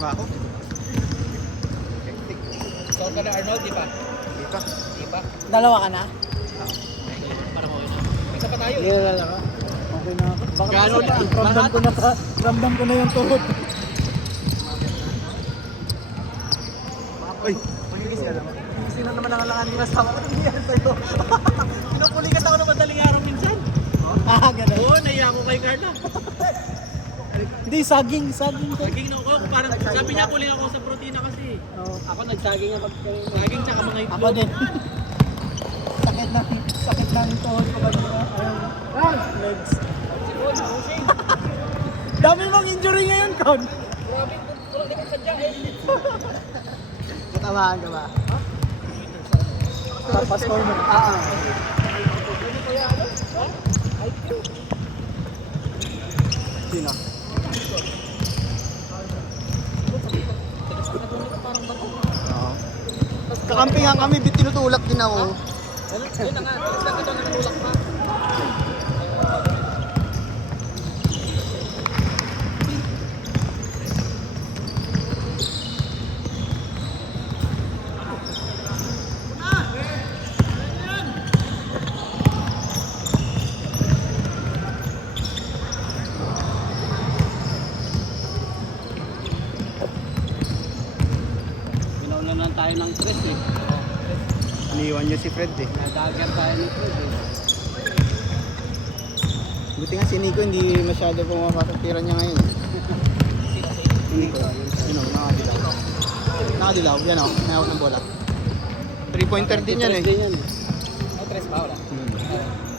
Ako? Score ka na Arnold, di ba? Di pa. Di ba? Dalawa ka na? Parang okay na. Isa pa tayo. Hindi na lalaro. Okay na ako. Baka Gano'n masakit. lang. Ramdam ko na yung tuhod. Uy! Pagigis ka naman. Sino naman ang alangan yung kasama ko ng biyan sa'yo? Pinupulikat ako ng madaling araw minsan. Ganun. Oo, naiya ako kay Carla. Hindi, saging ko. Saging na ako. Parang sabi niya kuling ako sa protina kasi. Oo. Ako nagsaging ako. Saging tsaka mga itlog. Ako din. sakit ng tuhod ko kanina. Legs. Dami mong injury ngayon, Con. Grabe, wala naman sadya eh. Katamaan ka ba? Score mo. Sino? Oo. Kakampingan kami, tinutulak din ako. Ayun na nga, talis lang ito, nagtulak pa. Pinaulan lang tayo ng tres eh. Iniwan niyo si Fred eh. Nag-dagger tayo ng tres eh. Buti nga si Nico hindi masyado pumapatira niya ngayon. Nico, yun o, nakadilaw. Nakadilaw, yan o, nahawak ng bola. 3-pointer din yan eh. Din yan eh. Ay, tres ba? Wala.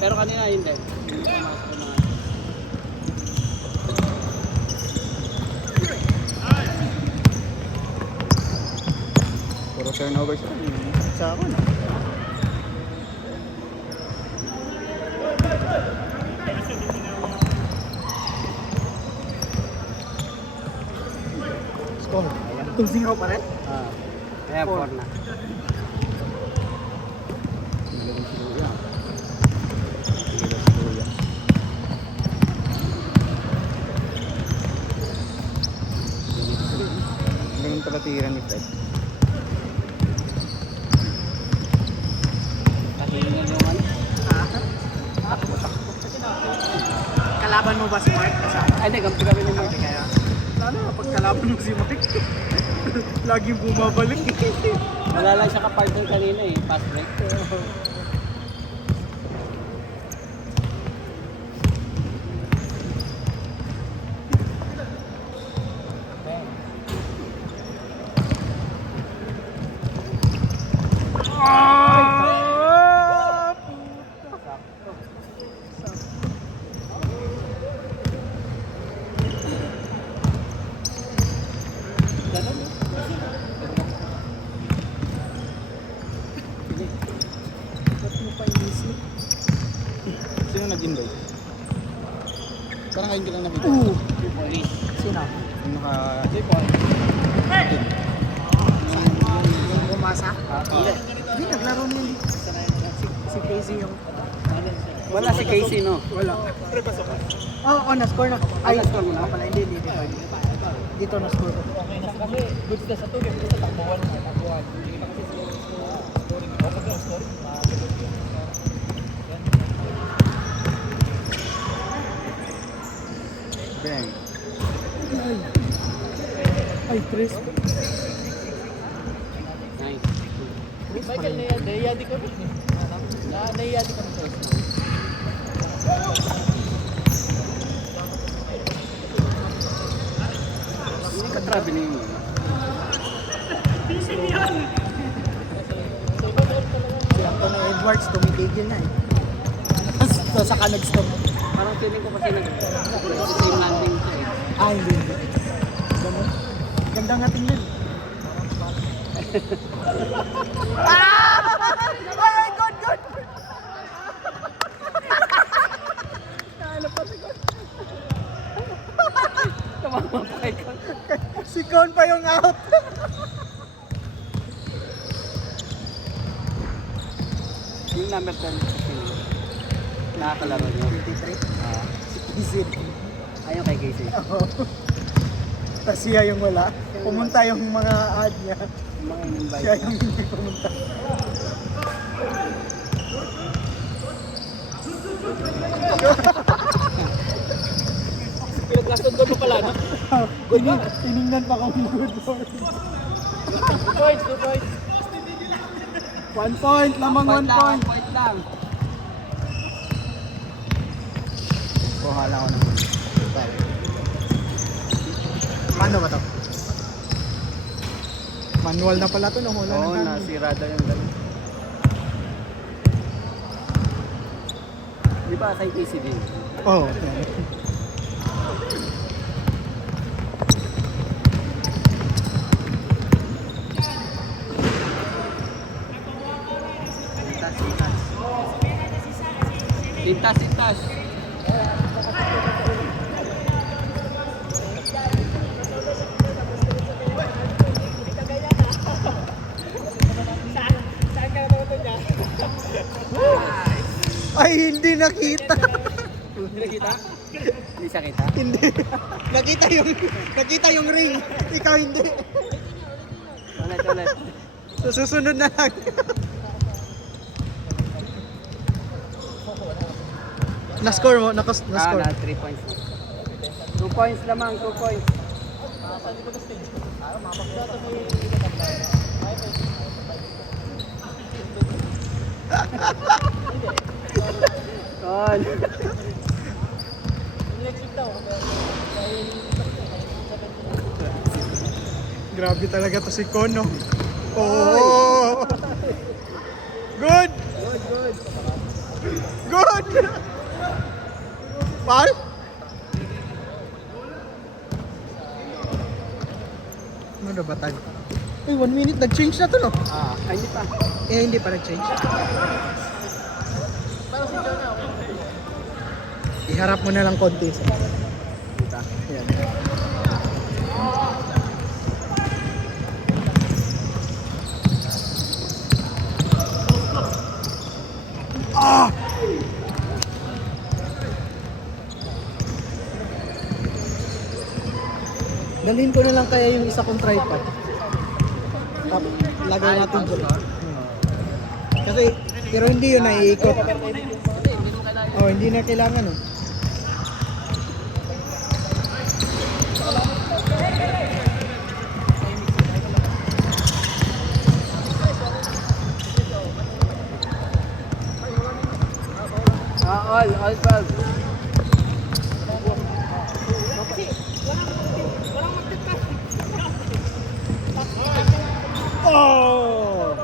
Pero kanina hindi. Hindi pumasok ko na. Puro turnovers lang. Sa ako na. Score. 2-0 pa rin? Kaya 4 na. Magaling si Kuya. Magaling si Kuya. Ganun pala tira ni Fred. Kahingan yung ano. Kalaban mo ba si Mark? Ay, hindi. Kampi kami ng Mark. Kaya, sana pag kalaban mo si Mark, laging bumabalik. Wala lang siya ka-partner kanina eh. Fast break. Sino nag-invite? Parang ngayon ko lang nakita. Sino? Yung naka... Yung bumasa? Hindi. Hindi, naglaro niya. Si Casey yung... Wala si Casey, no? Wala. Oo, na-score na. Ay, na-score mo na? Pala, hindi, dito. Dito na-score ko. Okay na kasi goods na sa tubig. Goods sa takbuhan. Takbuhan. Hindi kita kasi scoring. Okay na scoring. Bang. Ay, Chris. Nice. Michael, naiya di kami. Naiya di kami sa isa. Hindi ka traveling mo. Si Anthony Edwards, tumitigil na eh. So, saka nag-stop. Parang feeling ko kasi nag-same landing siya eh. Hindi. Ganun. Ganda nga tingnan. Ay, good! Tumamapay ko. Si Con pa yung out. Yung number 10 kasi nakakalaro niyo. 23. Si Casey. Ayun kay Casey. Oo. Tapos siya yung wala. Pumunta yung mga ad niya. Mga in-invite. Siya yung hindi pumunta. Pinaglaston doon mo pala, no? Tinignan pa kami good boy. 2 points, 2 points. 1 point, lamang 1 point. Point lang. Kuhala ko naman. Paano ba to? Manual na pala to, nahula Oo, na kami. nasira daw yung dalawa. Di ba sa PCB? Oo. Sintas, sintas. Ay, hindi nakita. Hindi nakita? Hindi siya kita? Hindi. Nakita yung ring. Ikaw hindi. Ulit, ulit. So, susunod na lang. Na-score mo? Na-score? Na 3 points. 2 points lamang, 2 points. Kon. Grabe talaga to si Kono. Oh! Good! Good, good. Good! Foul? Ano na ba tayo? Ay, 1 minute. Nag-change na to, no? Ay, hindi pa. Eh, hindi pa nag-change. Iharap mo na lang konti. Kita. Ayan. Ah! Dalhin ko na lang kaya yung isa kong tripod. Tapos lagay natin dyan. Kasi, pero hindi yun naiikot. Oh, hindi na kailangan, oh. All 12. Oh!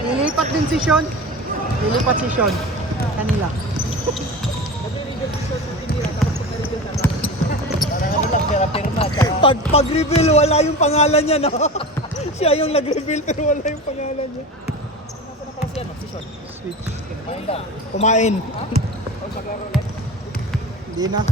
Lilipat din si Sean. Lilipat si Sean. Kanila. Pag-reveal, wala yung pangalan niya, no? Siya yung nag-reveal pero wala yung pangalan niya. Switch. Kumain. Hindi na.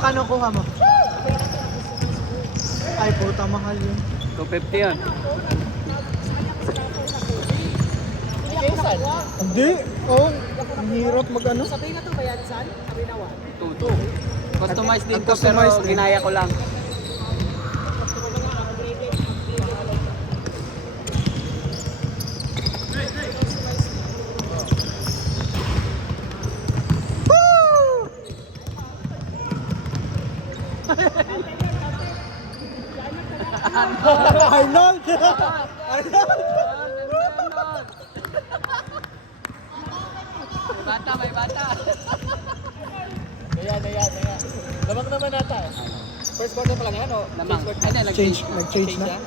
Kano kuha mo? Ay, puta, mahal yun. 250 yun. Hindi. Oh, ang hirap mag-ano. Sabi na to ba yan, San? Sabi na 1. 2. Customize din to pero Customize din. ginaya ko lang. Arnold! Arnold! May bata, may bata. Ayan, naman nata eh. First quarter pa lang yan, o? Lamang. Change quarter. Nag-change na.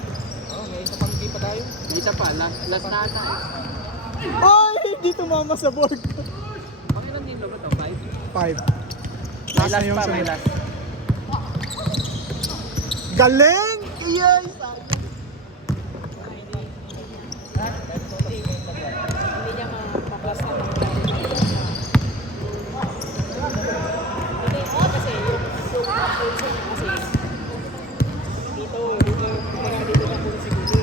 Oo, may isa pang game pa tayo. May isa pa, last na ata. Ay, hindi tumama sa board. Pakilang din ba ito? 5? 5. May last pa, may last. Galing! Yes! Hindi niya mapaplas na ng kasi dito na po siguro.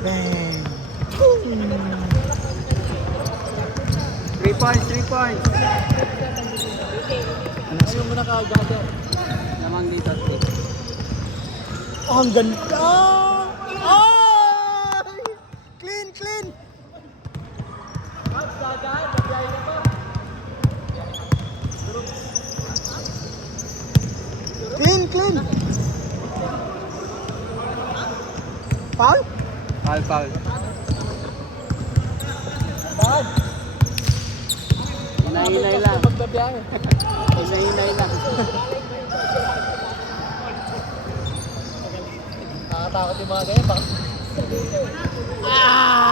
Bang! 3 points, 3 points. Ayaw mo na ka-gather. Lamang dito, 3. Oh, ang ganda! Ay! Clean, clean! Clean, clean! Foul? Foul, foul. Hinay-hinay lang. Magbabiyahe. Hinay-hinay lang. Nakakatakot yung mga ganyan. Baka Ah!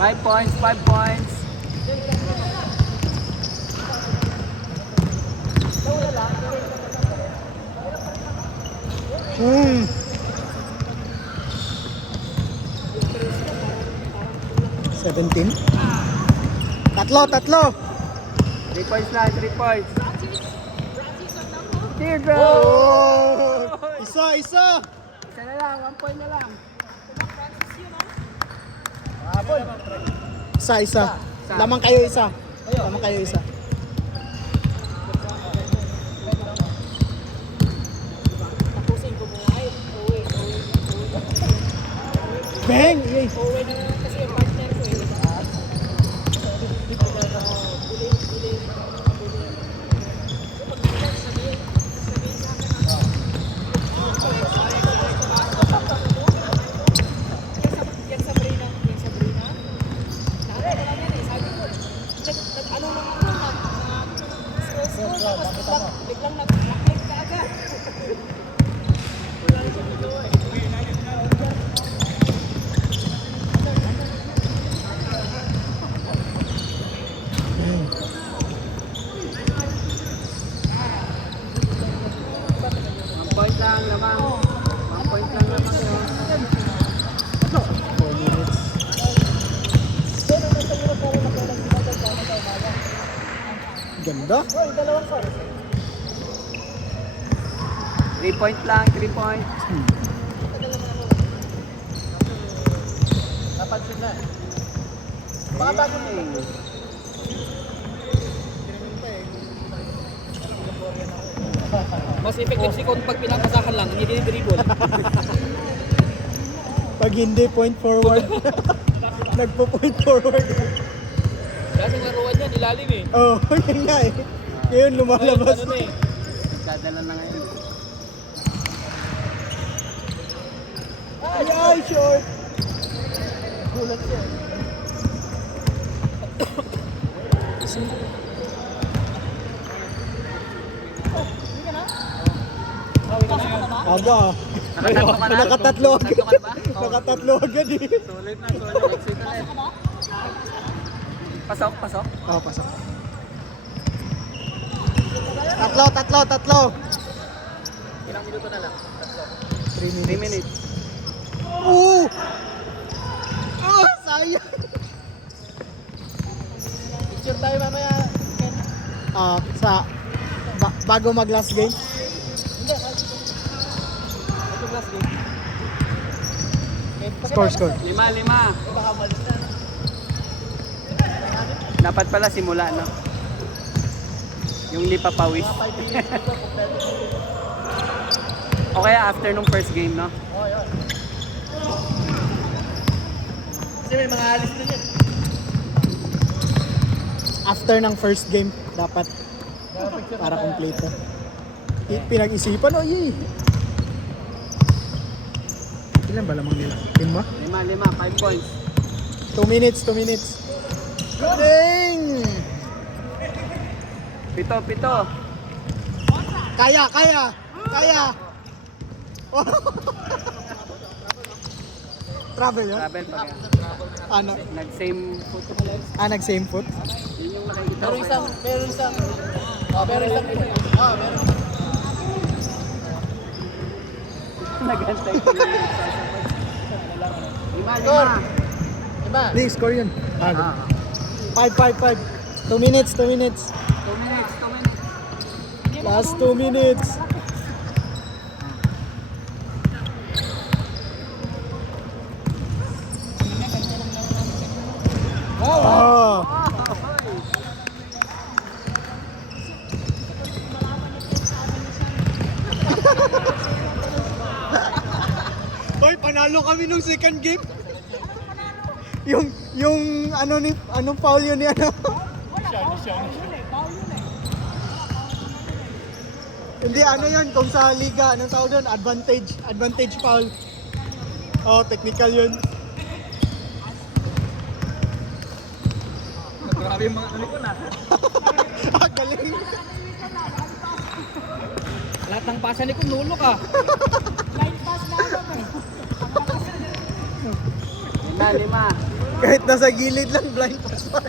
5 points, 5 points. Hmm. Seventeen. Tatlo. 3 points lang, 3 points. Oh! Isa. Isa na lang, 1 point na lang. Isa. Lamang kayo isa. tapusin ko muna. Ay, uwi. Bang! Yay! Uwi na kasi yung partner ko eh. Yung Sabrina. Nakakala lang yan eh. Sabi ko, ano lang ako, biglang nag-click ka agad. Wala na siya magawa eh. One point lang, lamang. 1 point lang lamang yun. 4 minutes. Ganda. 3 point lang, 3 points. Napansin na. Baka bago Mas effective si Kon pag pinapasakan lang, hindi dinidribble. Pag hindi, point forward. Nagpo-point forward. Kasi laruan yan, ilalim eh. Oh, yun nga eh. Ngayon lumalabas. Ano na eh. Dadala na ngayon. Ay, short. Gulat siya. Aga. Nakatatlo ka na? Nakatatlo agad. Tatlo ka na ba? Nakatatlo agad eh. Sulit na, sulit. Exit ulit. Pasok. Oh, pasok. Tatlo. Ilang minuto na lang? 3 3 minutes. minutes. Oh! Ah, sayang. Picture tayo mamaya. Ken. Bago mag last game. Hindi. Ito last game. Score. 5. Baka malis na. Dapat pala simula, no? Yung lipa pawis. 5 minutes dito. O kaya after nung first game, no? Kasi may mga alis na yan. After ng first game, dapat para kompleto. Pinag-isipan, oh yay! Ilan ba lamang nila? 5 ba? 5 points. 2 minutes, 2 minutes. Ding! 7. Kaya, kaya! Kaya! Travel yun? Travel pa yan. Ano? Nag-same foot. Nag-same foot? Yun yung nakikita Pero ko. isang, meron isang, meron. Nag-antay ko lang yung sasabay. 5. Diba? Hindi, score yun. 5, 5, 5. 2 minutes, 2 minutes. 2 minutes. Last 2 minutes. Oh. Hoy, panalo kami nung second game. Yung anong foul yun ni ano? Hindi, ano yun, kung sa liga, anong tawag doon? Advantage foul. Oh, technical yun. Grabe yung mga ano ko na. Galing. Lahat ng pasa ni ko, nulo ka. Lima. Kahit nasa gilid lang, blind pass pa.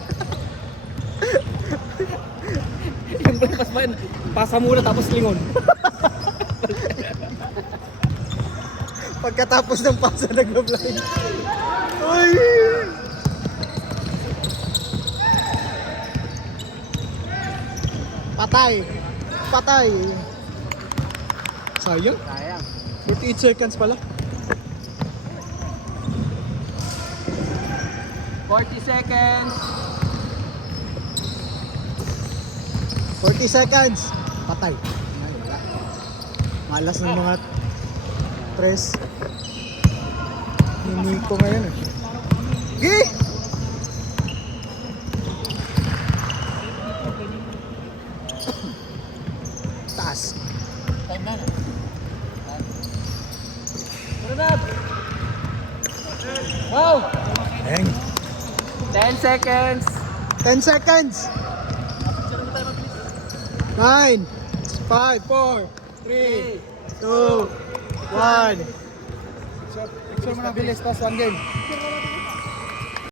Yung pas ba yun? Pasa muna tapos lingon. Pagkatapos ng pasa, nagba-blind. Uy! Patay. Sayang. 48 seconds pala. 40 seconds. 40 seconds. Patay. Ay, wala. Malas ng mga tres. Hindi ko ngayon eh. Gi! Taas. Time na. Wow! Dang. 10 seconds. 10 seconds. 9, 5, 4, 3, 2, 1. Picture mo na bilis, tapos 1 game.